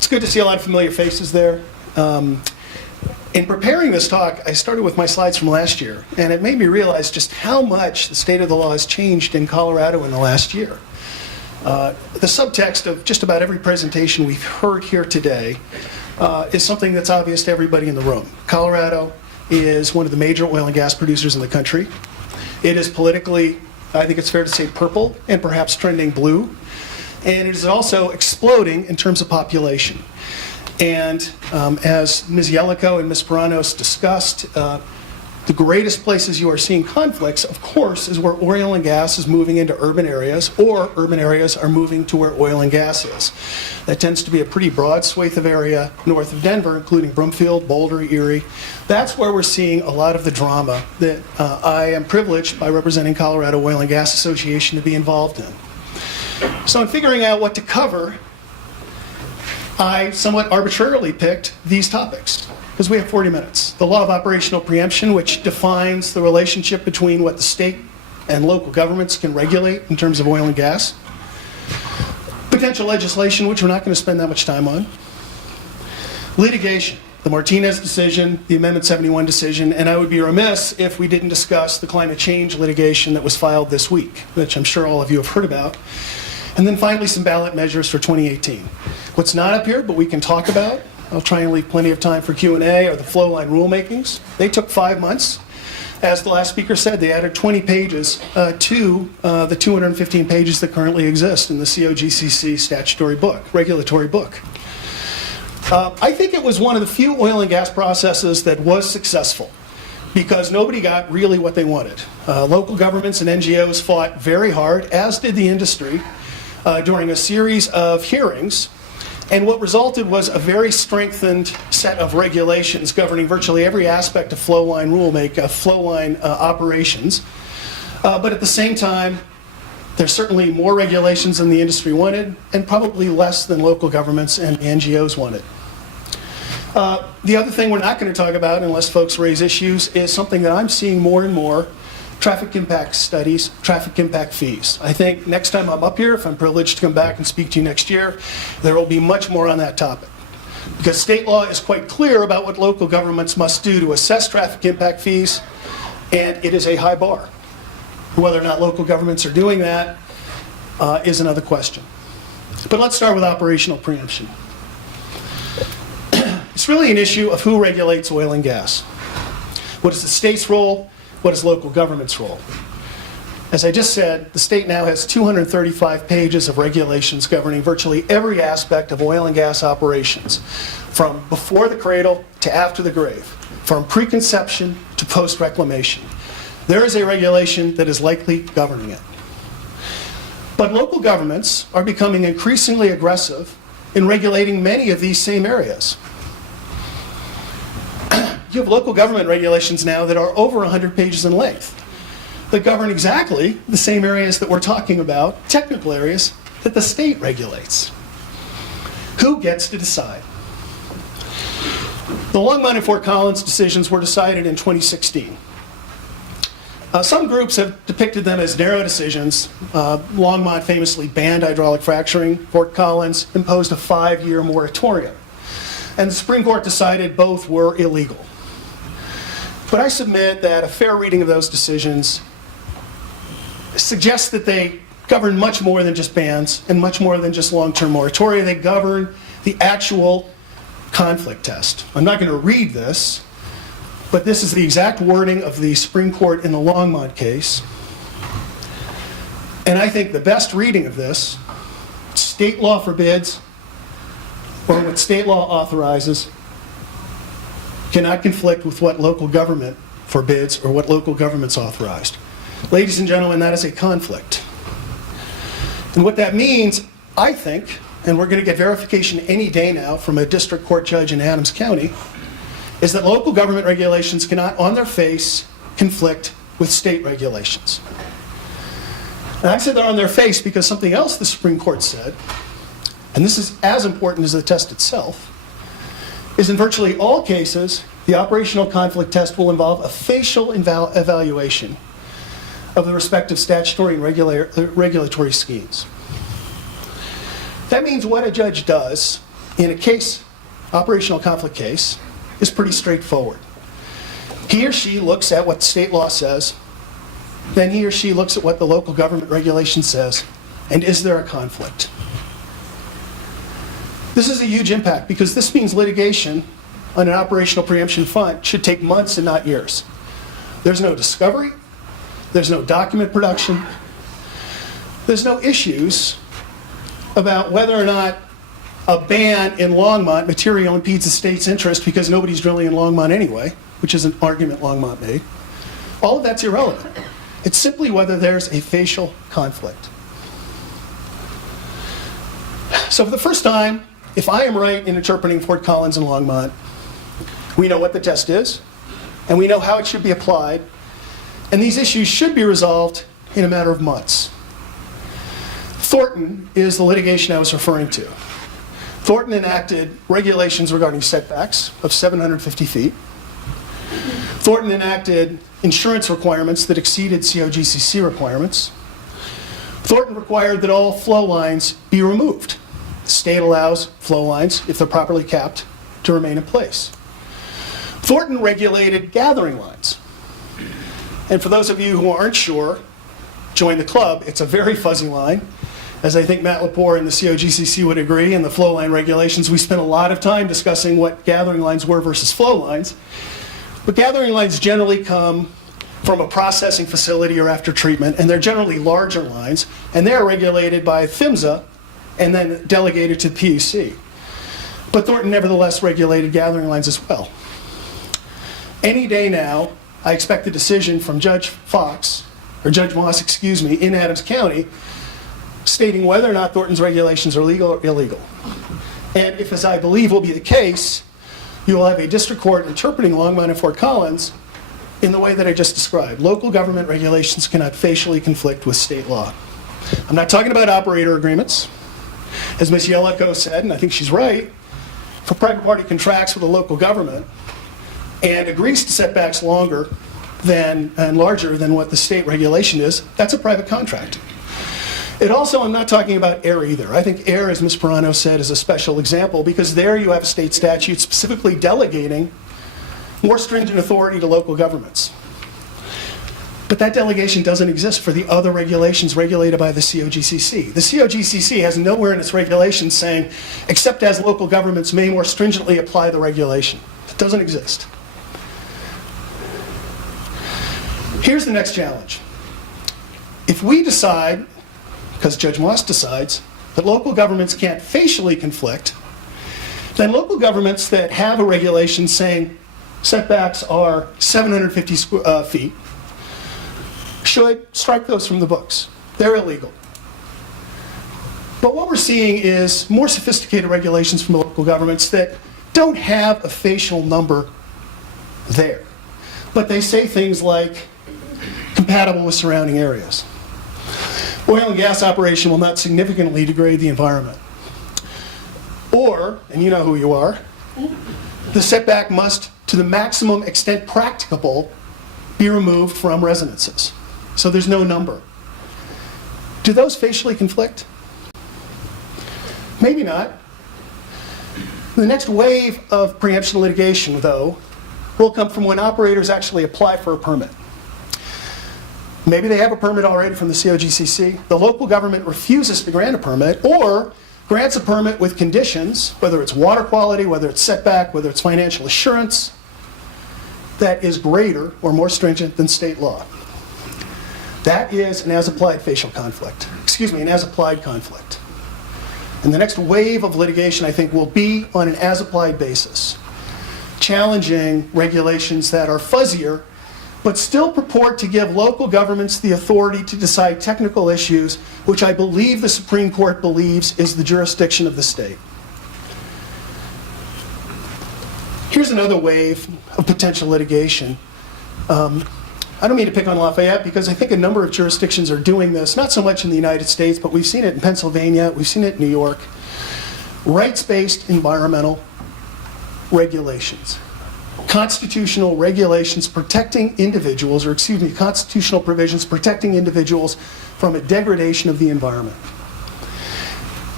It's good to see a lot of familiar faces there. In preparing this talk, I started with my slides from last year, and it made me realize just how much the state of the law has changed in Colorado in the last year. The subtext of just about every presentation we've heard here today is something that's obvious to everybody in the room. Colorado is one of the major oil and gas producers in the country. It is politically, I think it's fair to say, purple and perhaps trending blue. And it is also exploding in terms of population. And as Ms. Yellico and Ms. Baranos discussed, the greatest places you are seeing conflicts, of course, is where oil and gas is moving into urban areas, or urban areas are moving to where oil and gas is. That tends to be a pretty broad swathe of area north of Denver, including Broomfield, Boulder, Erie. That's where we're seeing a lot of the drama that I am privileged by representing Colorado Oil and Gas Association to be involved in. So in figuring out what to cover, I somewhat arbitrarily picked these topics because we have 40 minutes. The law of operational preemption, which defines the relationship between what the state and local governments can regulate in terms of oil and gas. Potential legislation, which we're not going to spend that much time on. Litigation, the Martinez decision, the Amendment 71 decision, and I would be remiss if we didn't discuss the climate change litigation that was filed this week, which I'm sure all of you have heard about. And then finally, some ballot measures for 2018. What's not up here, but we can talk about, I'll try and leave plenty of time for Q&A, are the flow line rulemakings. They took 5 months. As the last speaker said, they added 20 pages to the 215 pages that currently exist in the COGCC statutory book, regulatory book. I think it was one of the few oil and gas processes that was successful because nobody got really what they wanted. Local governments and NGOs fought very hard, as did the industry, during a series of hearings, and what resulted was a very strengthened set of regulations governing virtually every aspect of flow line operations. But at the same time, there's certainly more regulations than the industry wanted, and probably less than local governments and NGOs wanted. The other thing we're not going to talk about, unless folks raise issues, is something that I'm seeing more and more: traffic impact studies, traffic impact fees. I think next time I'm up here, if I'm privileged to come back and speak to you next year, there will be much more on that topic. Because state law is quite clear about what local governments must do to assess traffic impact fees, and it is a high bar. Whether or not local governments are doing that is another question. But let's start with operational preemption. It's really an issue of who regulates oil and gas. What is the state's role? What is local government's role? As I just said, the state now has 235 pages of regulations governing virtually every aspect of oil and gas operations, from before the cradle to after the grave, from preconception to post-reclamation. There is a regulation that is likely governing it. But local governments are becoming increasingly aggressive in regulating many of these same areas. You have local government regulations now that are over 100 pages in length that govern exactly the same areas that we're talking about, technical areas, that the state regulates. Who gets to decide? The Longmont and Fort Collins decisions were decided in 2016. Some groups have depicted them as narrow decisions. Longmont famously banned hydraulic fracturing. Fort Collins imposed a 5-year moratorium. And the Supreme Court decided both were illegal. But I submit that a fair reading of those decisions suggests that they govern much more than just bans and much more than just long-term moratoria. They govern the actual conflict test. I'm not going to read this, but this is the exact wording of the Supreme Court in the Longmont case. And I think the best reading of this, state law forbids, or what state law authorizes, cannot conflict with what local government forbids or what local government's authorized. Ladies and gentlemen, that is a conflict. And what that means, I think, and we're going to get verification any day now from a district court judge in Adams County, is that local government regulations cannot, on their face, conflict with state regulations. And I said they're on their face because something else the Supreme Court said, and this is as important as the test itself, is in virtually all cases, the operational conflict test will involve a facial evaluation of the respective statutory and regulatory schemes. That means what a judge does in a case, operational conflict case, is pretty straightforward. He or she looks at what state law says, then he or she looks at what the local government regulation says, and is there a conflict? This is a huge impact because this means litigation on an operational preemption fund should take months and not years. There's no discovery, there's no document production, there's no issues about whether or not a ban in Longmont materially impedes the state's interest because nobody's drilling in Longmont anyway, which is an argument Longmont made. All of that's irrelevant. It's simply whether there's a facial conflict. So for the first time, if I am right in interpreting Fort Collins and Longmont, we know what the test is, and we know how it should be applied, and these issues should be resolved in a matter of months. Thornton is the litigation I was referring to. Thornton enacted regulations regarding setbacks of 750 feet. Thornton enacted insurance requirements that exceeded COGCC requirements. Thornton required that all flow lines be removed. The state allows flow lines, if they're properly capped, to remain in place. Thornton regulated gathering lines. And for those of you who aren't sure, join the club. It's a very fuzzy line. As I think Matt Lepore and the COGCC would agree, in the flow line regulations, we spent a lot of time discussing what gathering lines were versus flow lines. But gathering lines generally come from a processing facility or after treatment, and they're generally larger lines, and they're regulated by PHMSA and then delegated to the PUC. But Thornton nevertheless regulated gathering lines as well. Any day now, I expect a decision from Judge Moss, in Adams County, stating whether or not Thornton's regulations are legal or illegal. And if, as I believe will be the case, you will have a district court interpreting Longmont and Fort Collins in the way that I just described. Local government regulations cannot facially conflict with state law. I'm not talking about operator agreements. As Ms. Yeleko said, and I think she's right, if a private party contracts with a local government and agrees to setbacks longer than and larger than what the state regulation is, that's a private contract. It also, I'm not talking about air either. I think air, as Ms. Perano said, is a special example because there you have a state statute specifically delegating more stringent authority to local governments. But that delegation doesn't exist for the other regulations regulated by the COGCC. The COGCC has nowhere in its regulations saying, except as local governments may more stringently apply the regulation. It doesn't exist. Here's the next challenge. If we decide, because Judge Moss decides, that local governments can't facially conflict, then local governments that have a regulation saying setbacks are 750 feet should strike those from the books. They're illegal. But what we're seeing is more sophisticated regulations from local governments that don't have a facial number there. But they say things like compatible with surrounding areas. Oil and gas operation will not significantly degrade the environment. Or, and you know who you are, the setback must, to the maximum extent practicable, be removed from residences. So there's no number. Do those facially conflict? Maybe not. The next wave of preemption litigation, though, will come from when operators actually apply for a permit. Maybe they have a permit already from the COGCC. The local government refuses to grant a permit or grants a permit with conditions, whether it's water quality, whether it's setback, whether it's financial assurance, that is greater or more stringent than state law. That is an as-applied facial conflict. An as-applied conflict. And the next wave of litigation, I think, will be on an as-applied basis, challenging regulations that are fuzzier but still purport to give local governments the authority to decide technical issues, which I believe the Supreme Court believes is the jurisdiction of the state. Here's another wave of potential litigation. I don't mean to pick on Lafayette because I think a number of jurisdictions are doing this, not so much in the United States, but we've seen it in Pennsylvania, we've seen it in New York. Rights-based environmental regulations. Constitutional regulations protecting individuals, constitutional provisions protecting individuals from a degradation of the environment.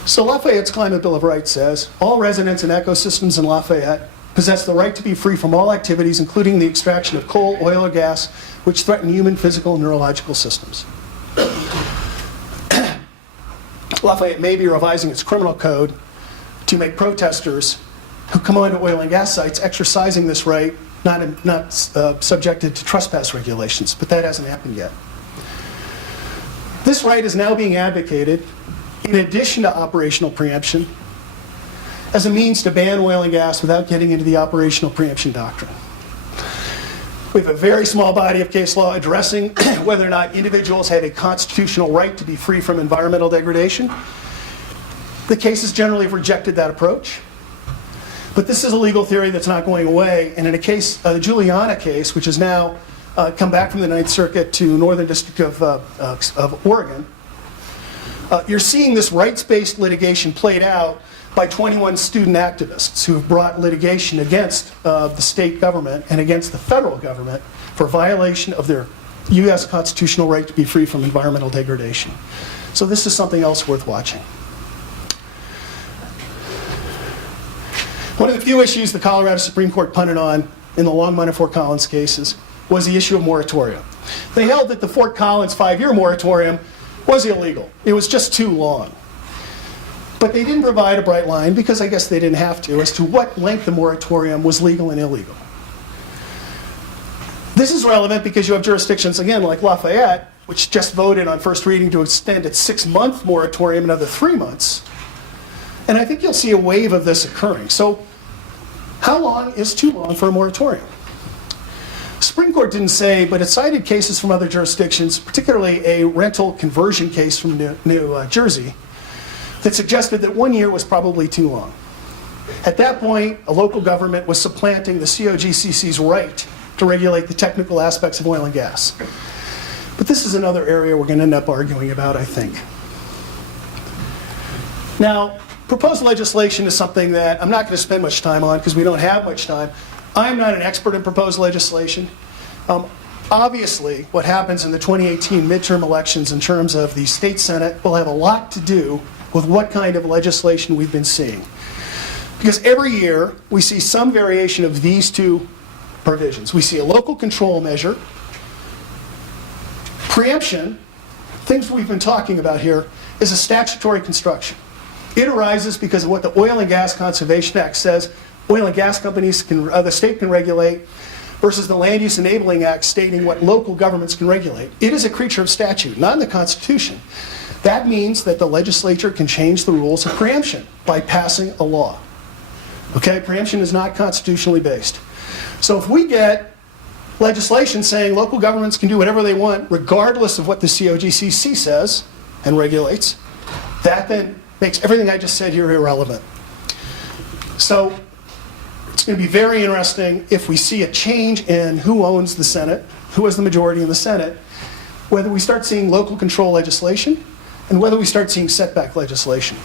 So Lafayette's Climate Bill of Rights says, all residents and ecosystems in Lafayette possess the right to be free from all activities, including the extraction of coal, oil, or gas, which threaten human physical and neurological systems. Lafayette may be revising its criminal code to make protesters who come onto oil and gas sites exercising this right not subjected to trespass regulations, but that hasn't happened yet. This right is now being advocated, in addition to operational preemption, as a means to ban oil and gas without getting into the operational preemption doctrine. We have a very small body of case law addressing whether or not individuals have a constitutional right to be free from environmental degradation. The cases generally have rejected that approach. But this is a legal theory that's not going away. And in a case, the Juliana case, which has now come back from the Ninth Circuit to Northern District of Oregon, you're seeing this rights-based litigation played out by 21 student activists who have brought litigation against the state government and against the federal government for violation of their U.S. constitutional right to be free from environmental degradation. So this is something else worth watching. One of the few issues the Colorado Supreme Court punted on in the Longmont and Fort Collins cases was the issue of moratorium. They held that the Fort Collins 5-year moratorium was illegal. It was just too long. But they didn't provide a bright line, because I guess they didn't have to, as to what length the moratorium was legal and illegal. This is relevant because you have jurisdictions, again, like Lafayette, which just voted on first reading to extend its 6-month moratorium another 3 months. And I think you'll see a wave of this occurring. So how long is too long for a moratorium? The Supreme Court didn't say, but it cited cases from other jurisdictions, particularly a rental conversion case from New Jersey, that suggested that 1 year was probably too long. At that point, a local government was supplanting the COGCC's right to regulate the technical aspects of oil and gas. But this is another area we're going to end up arguing about, I think. Now, proposed legislation is something that I'm not going to spend much time on because we don't have much time. I'm not an expert in proposed legislation. Obviously, what happens in the 2018 midterm elections in terms of the state Senate will have a lot to do with what kind of legislation we've been seeing. Because every year, we see some variation of these two provisions. We see a local control measure. Preemption, things we've been talking about here, is a statutory construction. It arises because of what the Oil and Gas Conservation Act says oil and gas companies can, the state can regulate, versus the Land Use Enabling Act stating what local governments can regulate. It is a creature of statute, not in the Constitution. That means that the legislature can change the rules of preemption by passing a law. Okay, preemption is not constitutionally based. So if we get legislation saying local governments can do whatever they want regardless of what the COGCC says and regulates, that then makes everything I just said here irrelevant. So it's going to be very interesting if we see a change in who owns the Senate, who has the majority in the Senate, whether we start seeing local control legislation and whether we start seeing setback legislation.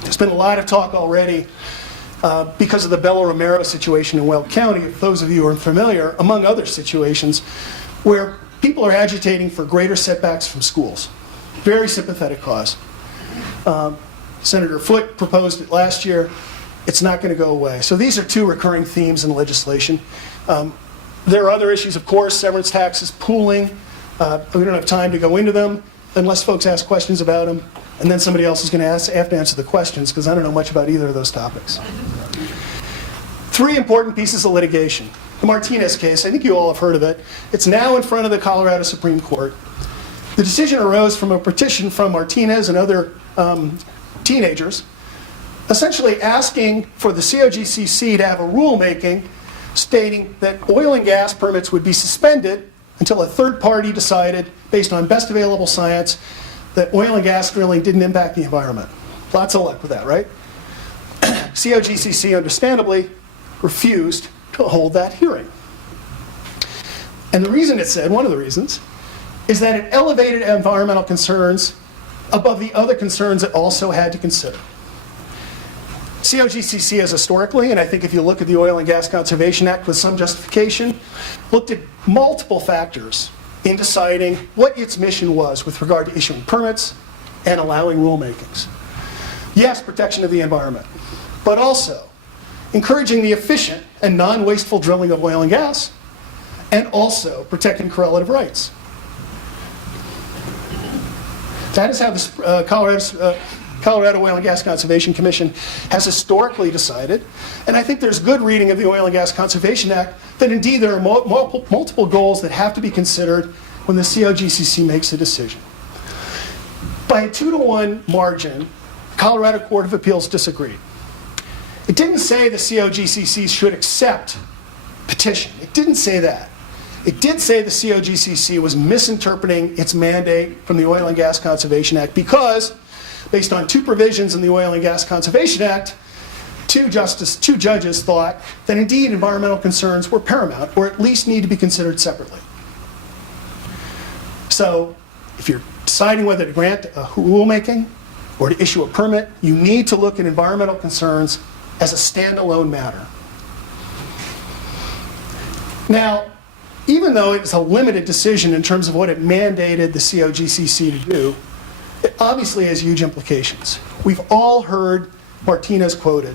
There's been a lot of talk already because of the Bella Romero situation in Weld County, if those of you are familiar, among other situations, where people are agitating for greater setbacks from schools. Very sympathetic cause. Senator Foote proposed it last year. It's not going to go away. So these are two recurring themes in legislation. There are other issues, of course, severance taxes, pooling. We don't have time to go into them unless folks ask questions about them. And then somebody else is going to have to answer the questions because I don't know much about either of those topics. 3 important pieces of litigation. The Martinez case, I think you all have heard of it. It's now in front of the Colorado Supreme Court. The decision arose from a petition from Martinez and other teenagers, essentially asking for the COGCC to have a rulemaking stating that oil and gas permits would be suspended until a third party decided, based on best available science, that oil and gas drilling didn't impact the environment. Lots of luck with that, right? COGCC, understandably, refused to hold that hearing. And the reason it said, one of the reasons, is that it elevated environmental concerns above the other concerns it also had to consider. COGCC has historically, and I think if you look at the Oil and Gas Conservation Act with some justification, looked at multiple factors in deciding what its mission was with regard to issuing permits and allowing rulemakings. Yes, protection of the environment, but also encouraging the efficient and non-wasteful drilling of oil and gas, and also protecting correlative rights. That is how the Colorado Oil and Gas Conservation Commission has historically decided, and I think there's good reading of the Oil and Gas Conservation Act that indeed there are multiple goals that have to be considered when the COGCC makes a decision. By a 2-to-1 margin, Colorado Court of Appeals disagreed. It didn't say the COGCC should accept petition. It didn't say that. It did say the COGCC was misinterpreting its mandate from the Oil and Gas Conservation Act because, based on 2 provisions in the Oil and Gas Conservation Act, two judges thought that indeed environmental concerns were paramount, or at least need to be considered separately. So, if you're deciding whether to grant a rulemaking or to issue a permit, you need to look at environmental concerns as a standalone matter. Now, even though it's a limited decision in terms of what it mandated the COGCC to do, it obviously has huge implications. We've all heard Martinez quoted,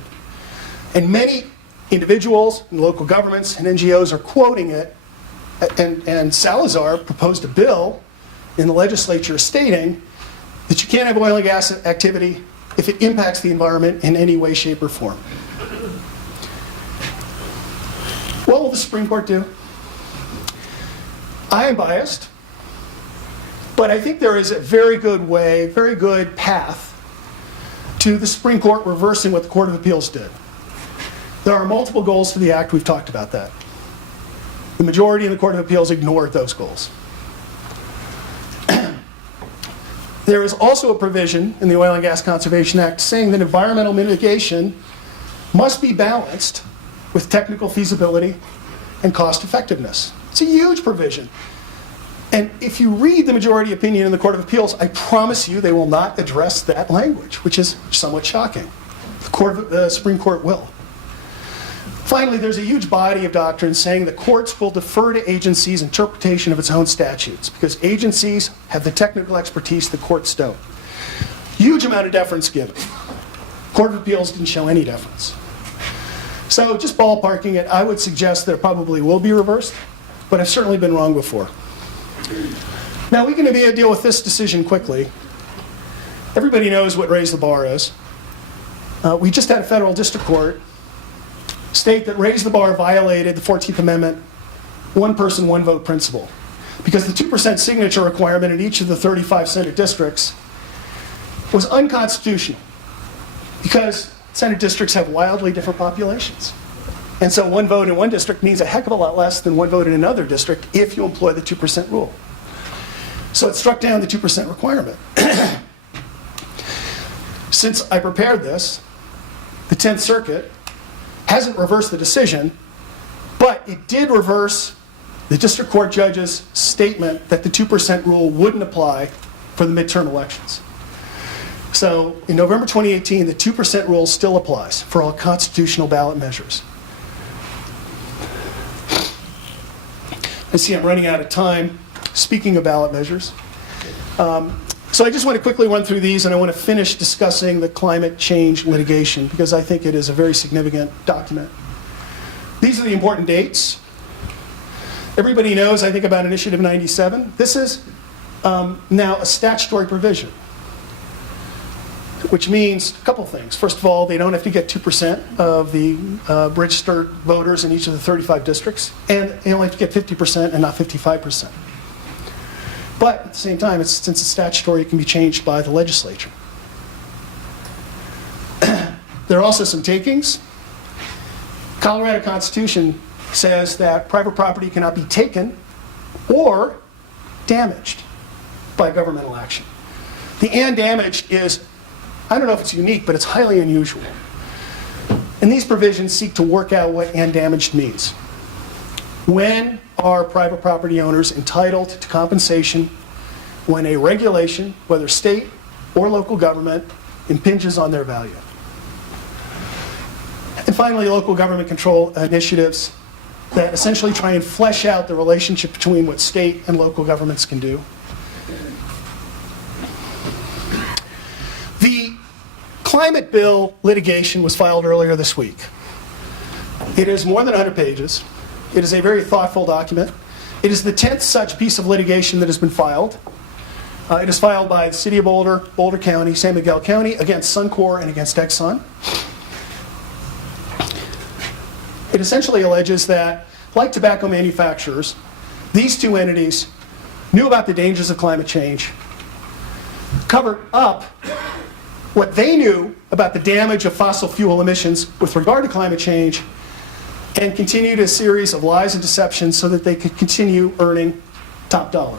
and many individuals and local governments and NGOs are quoting it, and Salazar proposed a bill in the legislature stating that you can't have oil and gas activity if it impacts the environment in any way, shape, or form. What will the Supreme Court do? I am biased, but I think there is a very good way, very good path to the Supreme Court reversing what the Court of Appeals did. There are multiple goals for the Act. We've talked about that. The majority in the Court of Appeals ignored those goals. There is also a provision in the Oil and Gas Conservation Act saying that environmental mitigation must be balanced with technical feasibility and cost effectiveness. It's a huge provision. And if you read the majority opinion in the Court of Appeals, I promise you they will not address that language, which is somewhat shocking. The Supreme Court will. Finally, there's a huge body of doctrine saying the courts will defer to agencies' interpretation of its own statutes because agencies have the technical expertise the courts don't. Huge amount of deference given. Court of Appeals didn't show any deference. So just ballparking it, I would suggest that it probably will be reversed, but I've certainly been wrong before. Now, we're going to deal with this decision quickly. Everybody knows what raise the bar is. We just had a federal district court state that raise the bar violated the 14th Amendment one person, one vote principle because the 2% signature requirement in each of the 35 Senate districts was unconstitutional because Senate districts have wildly different populations. And so one vote in one district means a heck of a lot less than one vote in another district if you employ the 2% rule. So it struck down the 2% requirement. Since I prepared this, the 10th Circuit hasn't reversed the decision, but it did reverse the district court judge's statement that the 2% rule wouldn't apply for the midterm elections. So in November 2018, the 2% rule still applies for all constitutional ballot measures. I see I'm running out of time. Speaking of ballot measures, so I just want to quickly run through these, and I want to finish discussing the climate change litigation because I think it is a very significant document. These are the important dates. Everybody knows, I think, about Initiative 97. This is now a statutory provision, which means a couple things. First of all, they don't have to get 2% of the registered voters in each of the 35 districts, and they only have to get 50% and not 55%. But at the same time, since it's statutory, it can be changed by the legislature. There are also some takings. Colorado Constitution says that private property cannot be taken or damaged by governmental action. The "and damaged" is, I don't know if it's unique, but it's highly unusual. And these provisions seek to work out what "and damaged" means. When are private property owners entitled to compensation when a regulation, whether state or local government, impinges on their value? And finally, local government control initiatives that essentially try and flesh out the relationship between what state and local governments can do. The climate bill litigation was filed earlier this week. It is more than 100 pages. It is a very thoughtful document. It is the 10th such piece of litigation that has been filed. It is filed by the City of Boulder, Boulder County, San Miguel County, against Suncor and against Exxon. It essentially alleges that, like tobacco manufacturers, these two entities knew about the dangers of climate change, covered up what they knew about the damage of fossil fuel emissions with regard to climate change, and continued a series of lies and deceptions so that they could continue earning top dollar.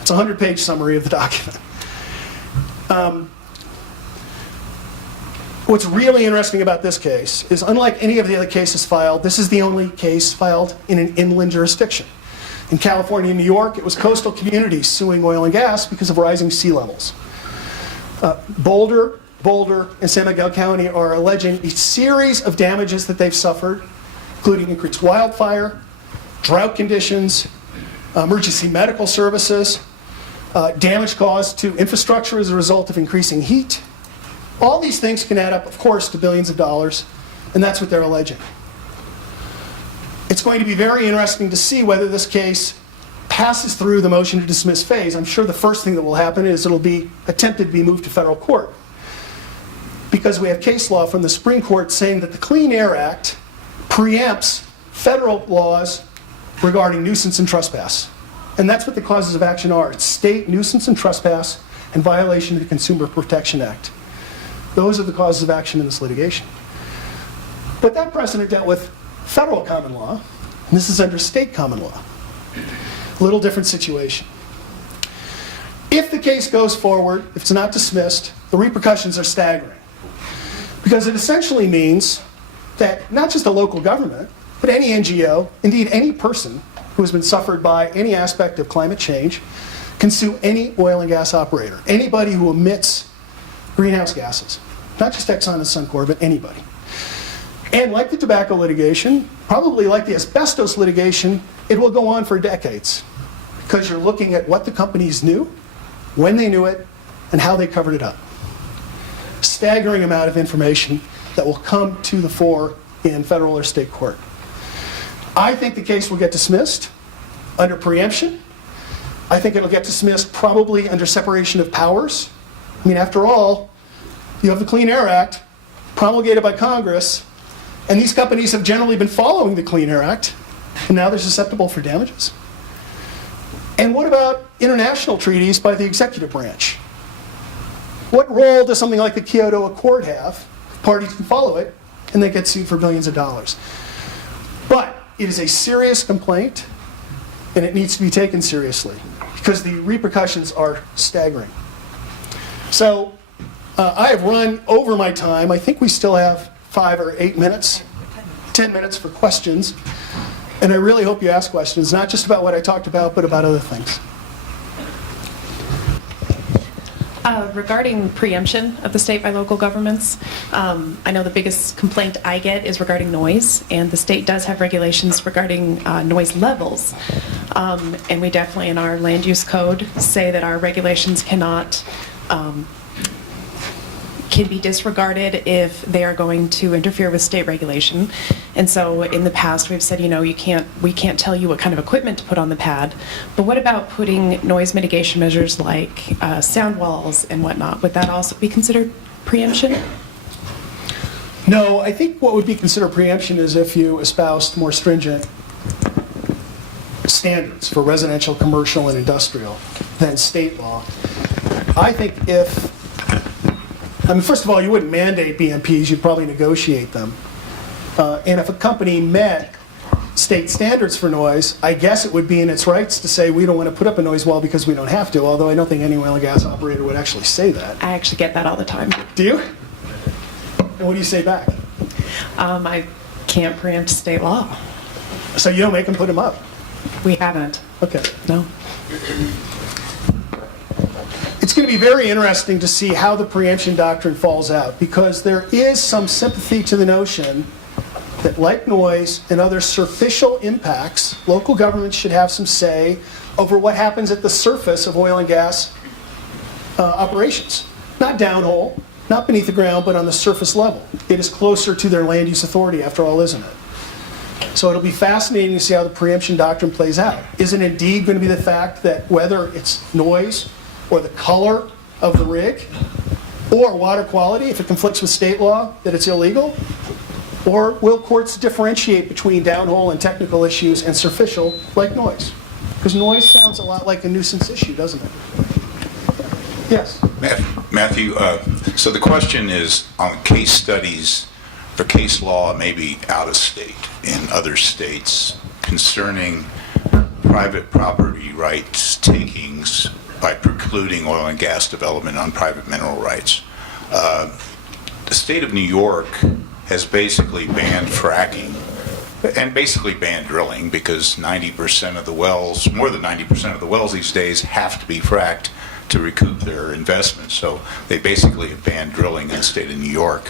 It's a 100-page summary of the document. What's really interesting about this case is, unlike any of the other cases filed, this is the only case filed in an inland jurisdiction. In California and New York, it was coastal communities suing oil and gas because of rising sea levels. Boulder, and San Miguel County are alleging a series of damages that they've suffered, including increased wildfire, drought conditions, emergency medical services, damage caused to infrastructure as a result of increasing heat. All these things can add up, of course, to billions of dollars, and that's what they're alleging. It's going to be very interesting to see whether this case passes through the motion to dismiss phase. I'm sure the first thing that will happen is it'll be attempted to be moved to federal court, because we have case law from the Supreme Court saying that the Clean Air Act preempts federal laws regarding nuisance and trespass. And that's what the causes of action are. It's state nuisance and trespass and violation of the Consumer Protection Act. Those are the causes of action in this litigation. But that precedent dealt with federal common law, and this is under state common law. A little different situation. If the case goes forward, if it's not dismissed, the repercussions are staggering. Because it essentially means that not just a local government, but any NGO, indeed any person who has been suffered by any aspect of climate change, can sue any oil and gas operator, anybody who emits greenhouse gases. Not just Exxon and Suncor, but anybody. And like the tobacco litigation, probably like the asbestos litigation, it will go on for decades, because you're looking at what the companies knew, when they knew it, and how they covered it up. Staggering amount of information that will come to the fore in federal or state court. I think the case will get dismissed under preemption. I think it'll get dismissed probably under separation of powers. I mean, after all, you have the Clean Air Act promulgated by Congress, and these companies have generally been following the Clean Air Act, and now they're susceptible for damages. And what about international treaties by the executive branch? What role does something like the Kyoto Accord have? Parties can follow it, and they get sued for billions of dollars. But it is a serious complaint, and it needs to be taken seriously, because the repercussions are staggering. So I have run over my time. I think we still have 5 or 8 minutes, 10 minutes for questions. And I really hope you ask questions, not just about what I talked about, but about other things. Regarding preemption of the state by local governments, I know the biggest complaint I get is regarding noise, and the state does have regulations regarding noise levels. And we definitely, in our land use code, say that our regulations can be disregarded if they are going to interfere with state regulation. And so in the past we've said, we can't tell you what kind of equipment to put on the pad, but what about putting noise mitigation measures like sound walls and whatnot? Would that also be considered preemption? No, I think what would be considered preemption is if you espoused more stringent standards for residential, commercial, and industrial than state law. I think first of all, you wouldn't mandate BMPs, you'd probably negotiate them. And if a company met state standards for noise, I guess it would be in its rights to say we don't want to put up a noise wall because we don't have to, although I don't think any oil and gas operator would actually say that. I actually get that all the time. Do you? And what do you say back? I can't preempt state law. So you don't make them put them up? We haven't. Okay. No. It's going to be very interesting to see how the preemption doctrine falls out, because there is some sympathy to the notion that, like noise and other surficial impacts, local governments should have some say over what happens at the surface of oil and gas operations. Not downhole, not beneath the ground, but on the surface level. It is closer to their land use authority, after all, isn't it? So it'll be fascinating to see how the preemption doctrine plays out. Is it indeed going to be the fact that whether it's noise or the color of the rig or water quality, if it conflicts with state law, that it's illegal? Or will courts differentiate between downhole and technical issues and superficial, like noise? Because noise sounds a lot like a nuisance issue, doesn't it? Yes? Matthew, so the question is on case studies for case law, maybe out of state, in other states, concerning private property rights takings by precluding oil and gas development on private mineral rights. The state of New York has basically banned fracking and basically banned drilling because 90% of the wells, more than 90% of the wells these days have to be fracked to recoup their investment. So they basically have banned drilling in the state of New York,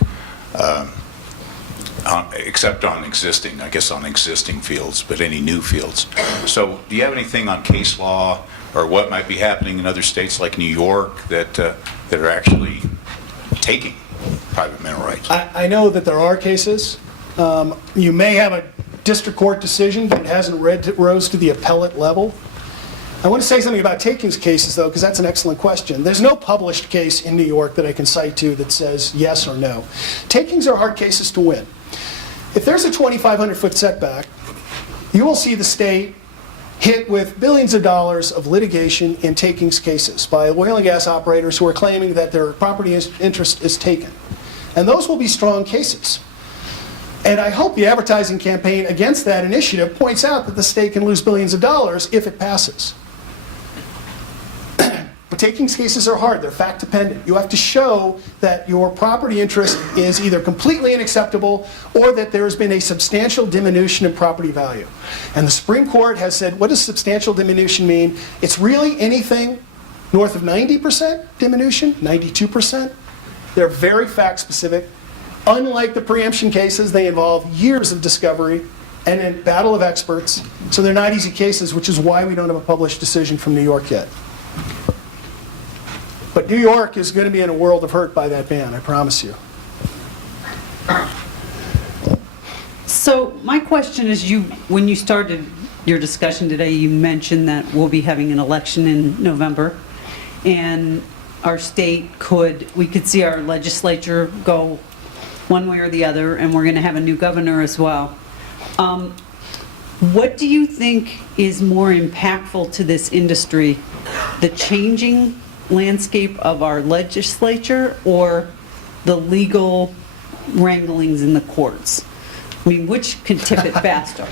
except on existing, I guess on existing fields, but any new fields. So do you have anything on case law or what might be happening in other states like New York that are actually taking private mineral rights? I know that there are cases. You may have a district court decision that hasn't rose to the appellate level. I want to say something about takings cases, though, because that's an excellent question. There's no published case in New York that I can cite to that says yes or no. Takings are hard cases to win. If there's a 2,500-foot setback, you will see the state hit with billions of dollars of litigation in takings cases by oil and gas operators who are claiming that their property interest is taken. And those will be strong cases. And I hope the advertising campaign against that initiative points out that the state can lose billions of dollars if it passes. But takings cases are hard. They're fact dependent. You have to show that your property interest is either completely unacceptable or that there has been a substantial diminution in property value. And the Supreme Court has said, what does substantial diminution mean? It's really anything north of 90% diminution, 92%. They're very fact specific. Unlike the preemption cases, they involve years of discovery and a battle of experts. So they're not easy cases, which is why we don't have a published decision from New York yet. But New York is going to be in a world of hurt by that ban, I promise you. So my question is, when you started your discussion today, you mentioned that we'll be having an election in November, and our state we could see our legislature go one way or the other, and we're going to have a new governor as well. What do you think is more impactful to this industry, the changing landscape of our legislature or the legal wranglings in the courts? I mean, which can tip it faster?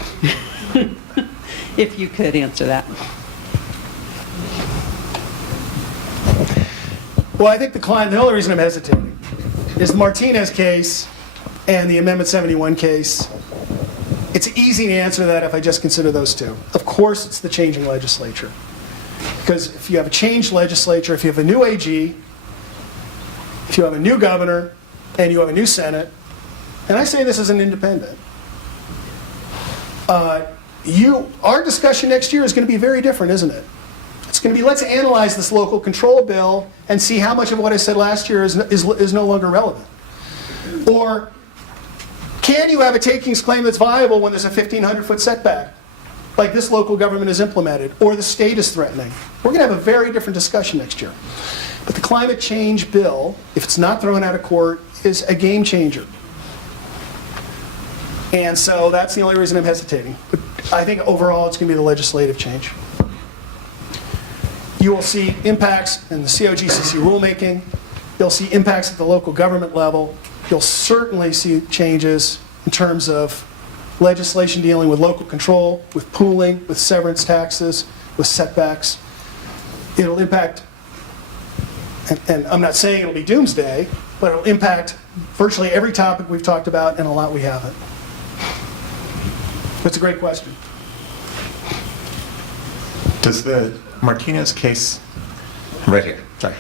If you could answer that. Well, I think the only reason I'm hesitating is the Martinez case and the Amendment 71 case. It's easy to answer that if I just consider those two. Of course, it's the changing legislature. Because if you have a changed legislature, if you have a new AG, if you have a new governor, and you have a new Senate, and I say this as an independent, our discussion next year is going to be very different, isn't it? It's going to be, let's analyze this local control bill and see how much of what I said last year is no longer relevant. Or, can you have a takings claim that's viable when there's a 1,500-foot setback, like this local government has implemented, or the state is threatening? We're going to have a very different discussion next year. But the climate change bill, if it's not thrown out of court, is a game changer. And so that's the only reason I'm hesitating. But I think overall it's going to be the legislative change. You will see impacts in the COGCC rulemaking. You'll see impacts at the local government level. You'll certainly see changes in terms of legislation dealing with local control, with pooling, with severance taxes, with setbacks. It'll impact, and I'm not saying it'll be doomsday, but it'll impact virtually every topic we've talked about and a lot we haven't. That's a great question. Does the Martinez case, right here, sorry.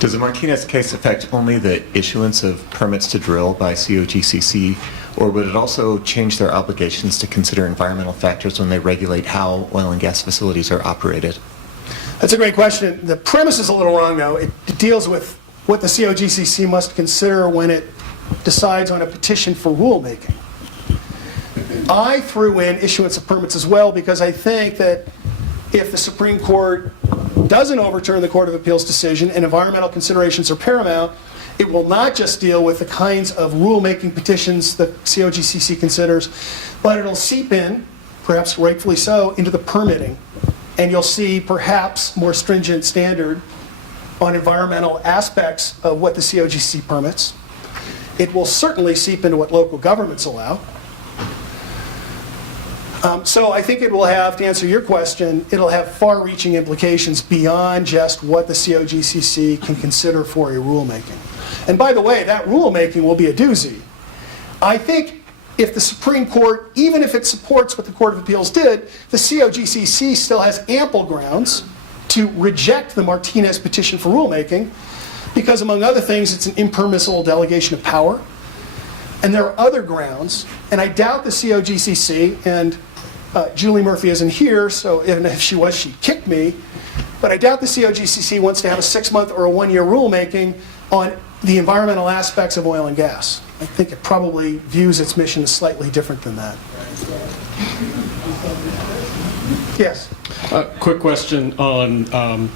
Does the Martinez case affect only the issuance of permits to drill by COGCC, or would it also change their obligations to consider environmental factors when they regulate how oil and gas facilities are operated? That's a great question. The premise is a little wrong, though. It deals with what the COGCC must consider when it decides on a petition for rulemaking. I threw in issuance of permits as well because I think that if the Supreme Court doesn't overturn the Court of Appeals decision and environmental considerations are paramount, it will not just deal with the kinds of rulemaking petitions that COGCC considers, but it'll seep in, perhaps rightfully so, into the permitting. And you'll see perhaps more stringent standard on environmental aspects of what the COGCC permits. It will certainly seep into what local governments allow. So I think it will have, to answer your question, it'll have far-reaching implications beyond just what the COGCC can consider for a rulemaking. And by the way, that rulemaking will be a doozy. I think if the Supreme Court, even if it supports what the Court of Appeals did, the COGCC still has ample grounds to reject the Martinez petition for rulemaking because, among other things, it's an impermissible delegation of power. And there are other grounds, and I doubt the COGCC, and Julie Murphy isn't here, so even if she was, she'd kick me, but I doubt the COGCC wants to have a 6-month or a 1-year rulemaking on the environmental aspects of oil and gas. I think it probably views its mission as slightly different than that. Yes? Quick question on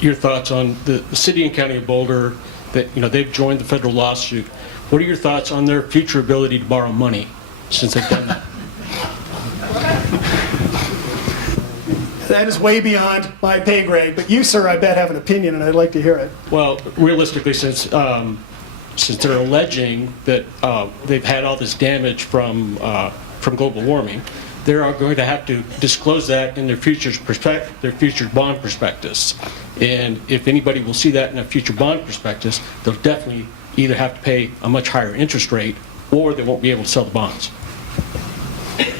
your thoughts on the city and county of Boulder, that they've joined the federal lawsuit. What are your thoughts on their future ability to borrow money since they've done that? That is way beyond my pay grade, but you, sir, I bet have an opinion, and I'd like to hear it. Well, realistically, since they're alleging that they've had all this damage from global warming, they are going to have to disclose that in their future bond prospectus. And if anybody will see that in a future bond prospectus, they'll definitely either have to pay a much higher interest rate, or they won't be able to sell the bonds.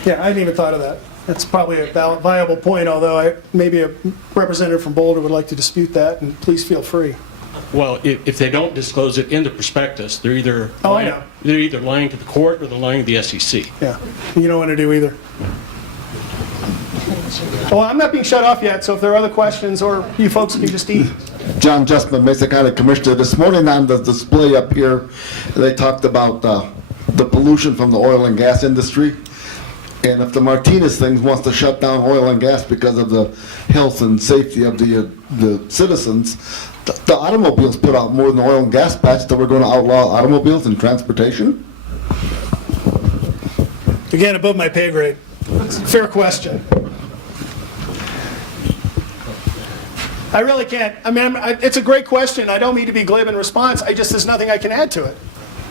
Yeah, I hadn't even thought of that. That's probably a viable point, although maybe a representative from Boulder would like to dispute that, and please feel free. Well, if they don't disclose it in the prospectus, they're either I know. They're either lying to the court or they're lying to the SEC. Yeah, you don't want to do either. Well, I'm not being shut off yet, so if there are other questions, or you folks can just eat. John Justman, Mesa County Commissioner. This morning on the display up here, they talked about the pollution from the oil and gas industry. And if the Martinez thing wants to shut down oil and gas because of the health and safety of the citizens, the automobiles put out more than the oil and gas patch, that we're going to outlaw automobiles and transportation? Again, above my pay grade. Fair question. I really can't. I mean, it's a great question. I don't mean to be glib in response. There's nothing I can add to it.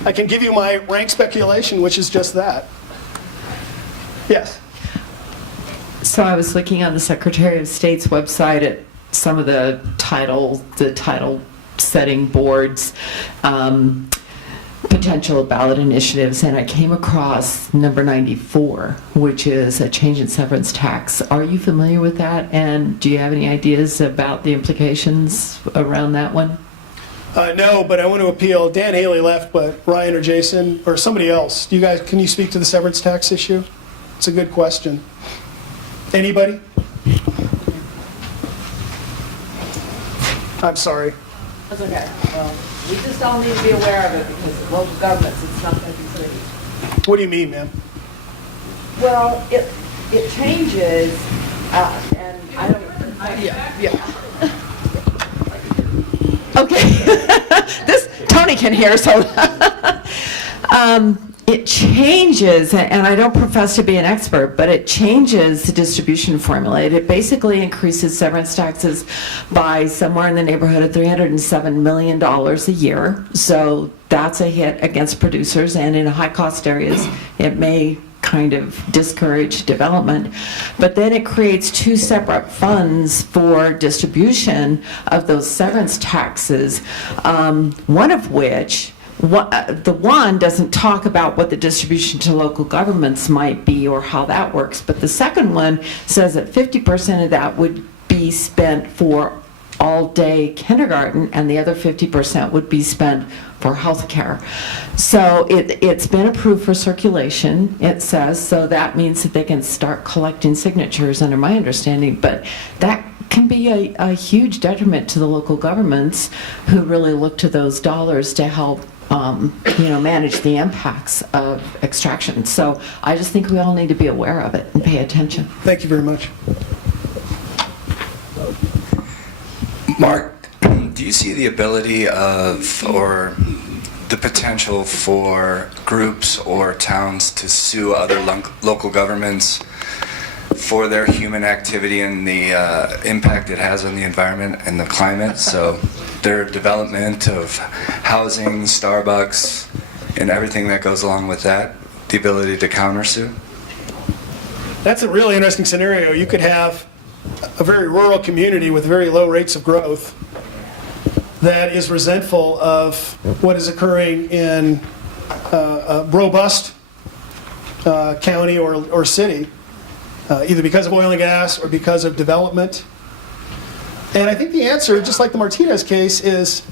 I can give you my rank speculation, which is just that. Yes. So I was looking on the Secretary of State's website at some of the title setting boards, potential ballot initiatives, and I came across number 94, which is a change in severance tax. Are you familiar with that? And do you have any ideas about the implications around that one? No, but I want to appeal. Dan Haley left, but Ryan or Jason or somebody else. Can you speak to the severance tax issue? It's a good question. Anybody? I'm sorry. That's okay. Well, we just all need to be aware of it because local governments, it's not going to be pretty. What do you mean, ma'am? Well, it changes, and I don't. Yeah. Okay. Tony can hear, so. It changes, and I don't profess to be an expert, but it changes the distribution formula. It basically increases severance taxes by somewhere in the neighborhood of $307 million a year. So that's a hit against producers, and in high-cost areas, it may kind of discourage development. But then it creates two separate funds for distribution of those severance taxes, one of which the one doesn't talk about what the distribution to local governments might be or how that works, but the second one says that 50% of that would be spent for all-day kindergarten, and the other 50% would be spent for health care. So it's been approved for circulation, it says, so that means that they can start collecting signatures under my understanding, but that can be be a huge detriment to the local governments who really look to those dollars to help, manage the impacts of extraction. So I just think we all need to be aware of it and pay attention. Thank you very much. Mark, do you see the ability of, or the potential for groups or towns to sue other local governments for their human activity and the impact it has on the environment and the climate? So their development of housing, Starbucks, and everything that goes along with that, the ability to countersue? That's a really interesting scenario. You could have a very rural community with very low rates of growth that is resentful of what is occurring in a robust county or city, either because of oil and gas or because of development. And I think the answer, just like the Martinez case, is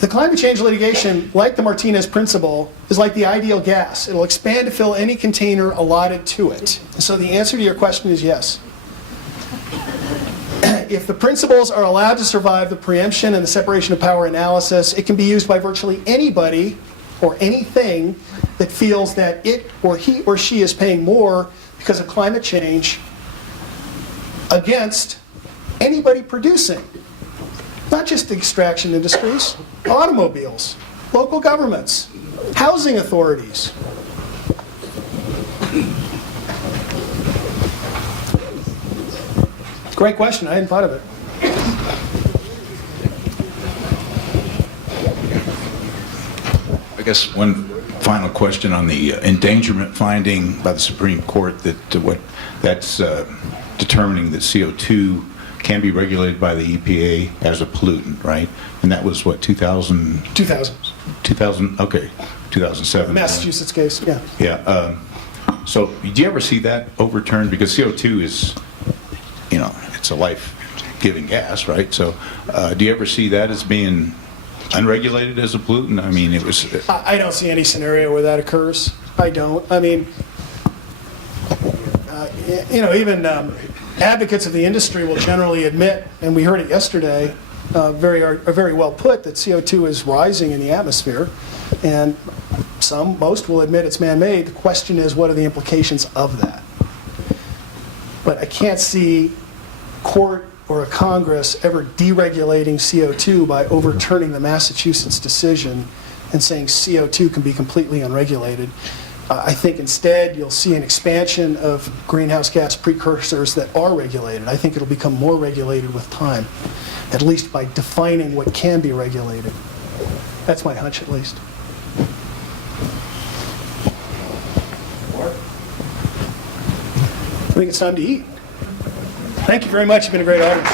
the climate change litigation, like the Martinez principle, is like the ideal gas. It'll expand to fill any container allotted to it. So the answer to your question is yes. If the principles are allowed to survive the preemption and the separation of power analysis, it can be used by virtually anybody or anything that feels that it or he or she is paying more because of climate change against anybody producing. Not just the extraction industries, automobiles, local governments, housing authorities. Great question. I hadn't thought of it. I guess one final question on the endangerment finding by the Supreme Court that's determining that CO2 can be regulated by the EPA as a pollutant, right? And that was what, 2000? 2000, okay, 2007. Massachusetts case, yeah. Yeah. So do you ever see that overturned? Because CO2 is, it's a life-giving gas, right? So do you ever see that as being unregulated as a pollutant? I mean, it was... I don't see any scenario where that occurs. I don't. I mean, even advocates of the industry will generally admit, and we heard it yesterday, very well put, that CO2 is rising in the atmosphere, and most will admit it's man-made. The question is, what are the implications of that? But I can't see court or a Congress ever deregulating CO2 by overturning the Massachusetts decision and saying CO2 can be completely unregulated. I think instead you'll see an expansion of greenhouse gas precursors that are regulated. I think it'll become more regulated with time, at least by defining what can be regulated. That's my hunch, at least. I think it's time to eat. Thank you very much. You've been a great audience.